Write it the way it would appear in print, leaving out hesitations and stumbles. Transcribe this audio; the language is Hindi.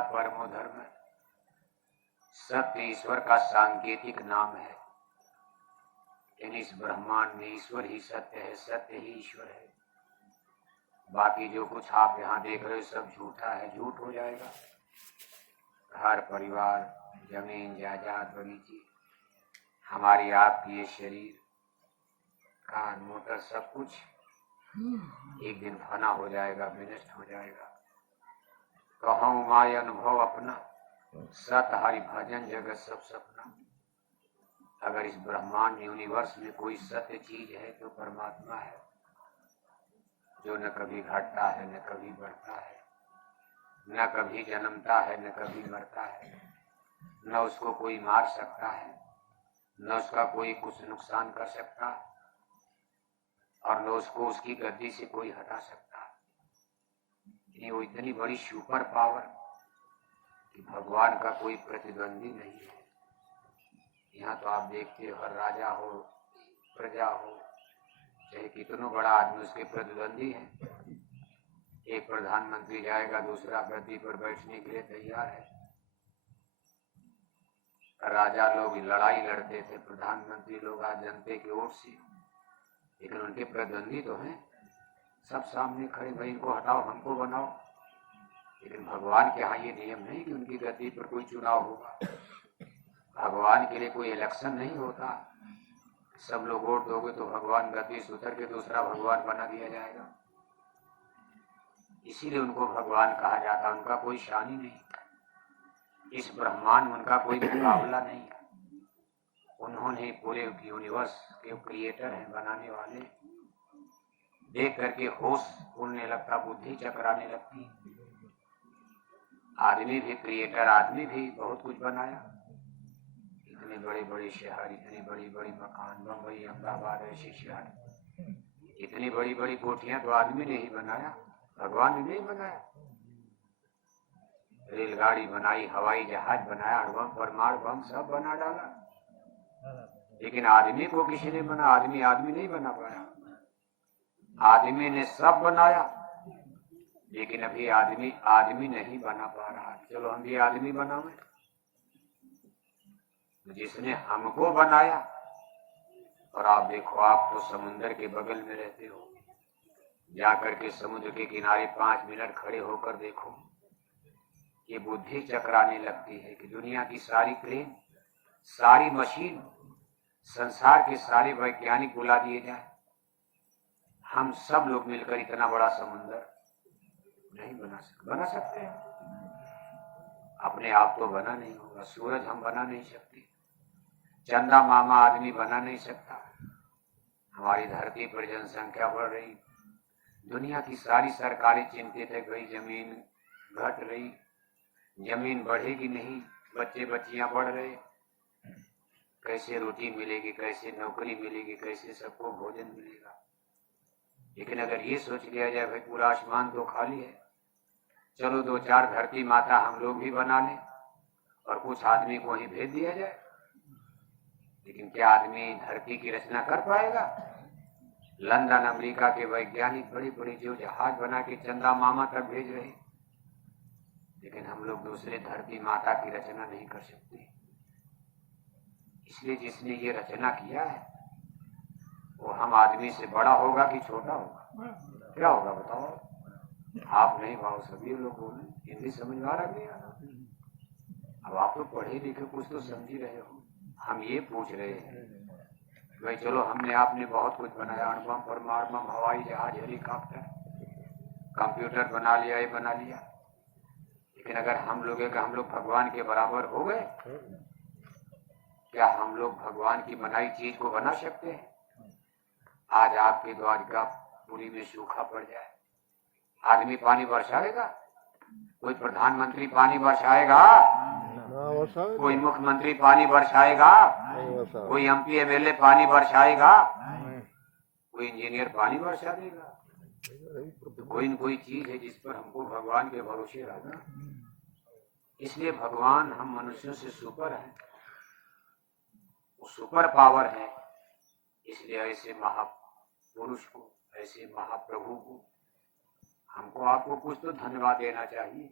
परमो धर्म है। सत्य ईश्वर का सांकेतिक नाम है। इन इस ब्रह्मांड में ईश्वर ही सत्य है, सत्य ही ईश्वर है। बाकी जो कुछ आप यहाँ देख रहे हो सब झूठा है, झूठ हो जाएगा। घर परिवार, जमीन जायदाद, बगीचे, हमारी आपकी ये शरीर, कार मोटर, सब कुछ एक दिन फना हो जाएगा, विनष्ट हो जाएगा। कहो माय अनुभव अपना, सत हरि भजन जगत सब सपना। अगर इस ब्रह्मांड यूनिवर्स में कोई सत्य चीज है तो परमात्मा है, जो न कभी घटता है न कभी बढ़ता है, न कभी जन्मता है न कभी मरता है, न उसको कोई मार सकता है, न उसका कोई कुछ नुकसान कर सकता और न उसको उसकी गद्दी से कोई हटा सकता। ये वो इतनी बड़ी सुपर पावर कि भगवान का कोई प्रतिद्वंदी नहीं है। यहाँ तो आप देखते हो, हर राजा हो, प्रजा हो, चाहे कितना बड़ा आदमी, उसके प्रतिद्वंदी है। एक प्रधानमंत्री जाएगा, दूसरा गद्दी पर बैठने के लिए तैयार है। राजा लोग लड़ाई लड़ते थे, प्रधानमंत्री लोग आज जनता की ओर से, लेकिन उनके प्रतिद्वंदी तो हैं, सब सामने खड़े, भाई इनको हटाओ, हमको बनाओ। लेकिन भगवान के यहाँ ये नियम नहीं कि उनकी गद्दी पर कोई चुनाव होगा। भगवान के लिए कोई इलेक्शन नहीं होता। सब लोग वोट दोगे तो भगवान गद्दी से उतर के दूसरा भगवान बना दिया जाएगा। इसीलिए उनको भगवान कहा जाता। उनका कोई शान ही नहीं, इस ब्रह्मांड में उनका कोई मुकाबला नहीं। उन्होंने पूरे यूनिवर्स के क्रिएटर हैं, बनाने वाले। देख करके होश उड़ने लगता, बुद्धि चकराने लगती। आदमी भी क्रिएटर, आदमी भी बहुत कुछ बनाया। इतने बड़े बड़े शहर, इतनी बड़ी बड़ी मकान, बम्बई, अहमदाबाद, ऐसे शहर, इतनी बड़ी बड़ी कोठियां तो आदमी ने ही बनाया, भगवान ने नहीं बनाया। रेलगाड़ी बनाई, हवाई जहाज बनाया, अणुबम, परमाणु बम सब बना डाला। लेकिन आदमी को किसी ने बना, आदमी नहीं बना पाया। आदमी ने सब बनाया, लेकिन अभी आदमी नहीं बना पा रहा। चलो हम भी आदमी बनावे। जिसने हमको बनाया, और आप देखो, आप तो समुद्र के बगल में रहते हो, जाकर के समुद्र के किनारे 5 मिनट खड़े होकर देखो, ये बुद्धि चकराने लगती है कि दुनिया की सारी क्रेन, सारी मशीन, संसार के सारे वैज्ञानिक बुला दिए जाए, हम सब लोग मिलकर इतना बड़ा समुद्र नहीं बना सकते हैं। अपने आप तो बना नहीं होगा। सूरज हम बना नहीं सकते, चंदा मामा आदमी बना नहीं सकता। हमारी धरती पर जनसंख्या बढ़ रही, दुनिया की सारी सरकारें चिंतित है, गई जमीन घट रही, जमीन बढ़ेगी नहीं, बच्चे बच्चियां बढ़ रहे, कैसे रोटी मिलेगी, कैसे नौकरी मिलेगी, कैसे सबको भोजन मिलेगा। लेकिन अगर ये सोच लिया जाए भाई पूरा आसमान तो खाली है, चलो 2-4 धरती माता हम लोग भी बना लें और कुछ आदमी को ही भेज दिया जाए, लेकिन क्या आदमी धरती की रचना कर पाएगा? लंदन, अमेरिका के वैज्ञानिक बड़ी बड़ी जो जहाज बना के चंदा मामा तक भेज रहे, लेकिन हम लोग दूसरे धरती माता की रचना नहीं कर सकते। इसलिए जिसने ये रचना किया है वो हम आदमी से बड़ा होगा कि छोटा होगा? क्या होगा बताओ? आप नहीं भाव, सभी लोग बोले। हिंदी समझ में आ रहा नहीं आ रहा? अब आप तो पढ़े लिखे, कुछ तो समझ ही रहे हो। हम ये पूछ रहे हैं भाई चलो हमने आपने बहुत कुछ बनाया, अणुबम, परमाणु बम, हवाई जहाज, हेलीकॉप्टर, कंप्यूटर बना लिया, ये बना लिया, लेकिन अगर हम लोग भगवान के बराबर हो गए, क्या हम लोग भगवान की बनाई चीज को बना सकते हैं? आज आपके द्वारका पुरी में सूखा पड़ जाए, आदमी पानी बरसाएगा? कोई प्रधानमंत्री पानी बरसाएगा? कोई मुख्यमंत्री पानी बरसाएगा? कोई एमपी एमएलए पानी बरसाएगा? कोई इंजीनियर पानी बरसा देगा? तो कोई न कोई चीज है जिस पर हमको भगवान के भरोसे रहना। इसलिए भगवान हम मनुष्यों से सुपर है, वो सुपर पावर है। इसलिए ऐसे महापुरुष को, ऐसे महाप्रभु को हमको आपको कुछ तो धन्यवाद देना चाहिए।